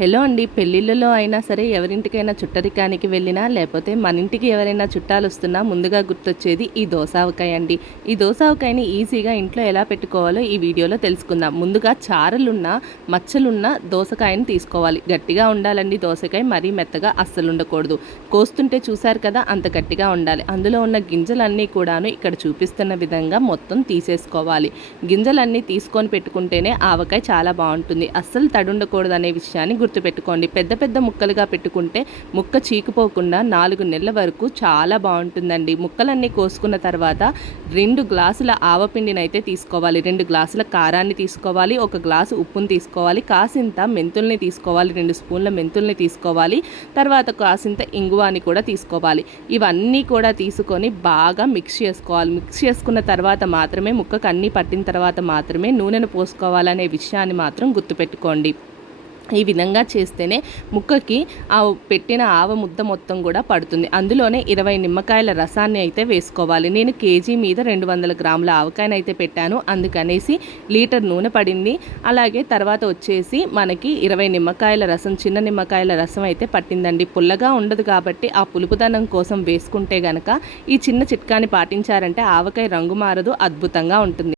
Hello అండి. పెళ్ళిళ్ళలో అయినా సరే ఎవరింటికైనా చుట్టరికానికి వెళ్ళినా లేకపోతే మన ఇంటికి ఎవరైనా చుట్టాలు వస్తున్నా ముందుగా గుర్తొచ్చేది ఈ దోసావకాయ అండి. ఈ దోసావకాయని ఈజీగా ఇంట్లో ఎలా పెట్టుకోవాలో ఈ వీడియోలో తెలుసుకుందాం. ముందుగా చారలున్న మచ్చలున్న దోసకాయని తీసుకోవాలి. గట్టిగా ఉండాలండి దోసకాయ, మరీ మెత్తగా అస్సలు ఉండకూడదు. కోస్తుంటే చూశారు కదా, అంత గట్టిగా ఉండాలి. అందులో ఉన్న గింజలన్నీ కూడాను ఇక్కడ చూపిస్తున్న విధంగా మొత్తం తీసేసుకోవాలి. గింజలన్నీ తీసుకొని పెట్టుకుంటేనే ఆవకాయ చాలా బాగుంటుంది. అస్సలు తడుండకూడదు అనే విషయాన్ని గుర్తుపెట్టుకోండి. పెద్ద పెద్ద ముక్కలుగా పెట్టుకుంటే ముక్క చీకిపోకుండా 4 నెలల వరకు చాలా బాగుంటుందండి. ముక్కలన్నీ కోసుకున్న తర్వాత 2 గ్లాసుల ఆవపిండిని అయితే తీసుకోవాలి. 2 గ్లాసుల కారాన్ని తీసుకోవాలి. 1 గ్లాసు ఉప్పుని తీసుకోవాలి. కాసింత మెంతుల్ని తీసుకోవాలి. 2 స్పూన్ల మెంతుల్ని తీసుకోవాలి. తర్వాత కాసింత ఇంగువాని కూడా తీసుకోవాలి. ఇవన్నీ కూడా తీసుకొని బాగా మిక్స్ చేసుకోవాలి. మిక్స్ చేసుకున్న తర్వాత మాత్రమే, ముక్కకు అన్నీ పట్టిన తర్వాత మాత్రమే నూనెను పోసుకోవాలనే విషయాన్ని మాత్రం గుర్తుపెట్టుకోండి. ఈ విధంగా చేస్తేనే ముక్కకి ఆ పెట్టిన ఆవ ముద్ద మొత్తం కూడా పడుతుంది. అందులోనే 20 నిమ్మకాయల రసాన్ని అయితే వేసుకోవాలి. నేను కేజీ మీద 200 గ్రాముల ఆవకాయను అయితే పెట్టాను. అందుకనేసి లీటర్ నూనె పడింది. అలాగే తర్వాత వచ్చేసి మనకి 20 నిమ్మకాయల రసం, చిన్న నిమ్మకాయల రసం అయితే పట్టిందండి. పుల్లగా ఉండదు కాబట్టి ఆ పులుపుదనం కోసం వేసుకుంటే గనక ఈ చిన్న చిట్కాని పాటించారంటే ఆవకాయ రంగు మారదు, అద్భుతంగా ఉంటుంది.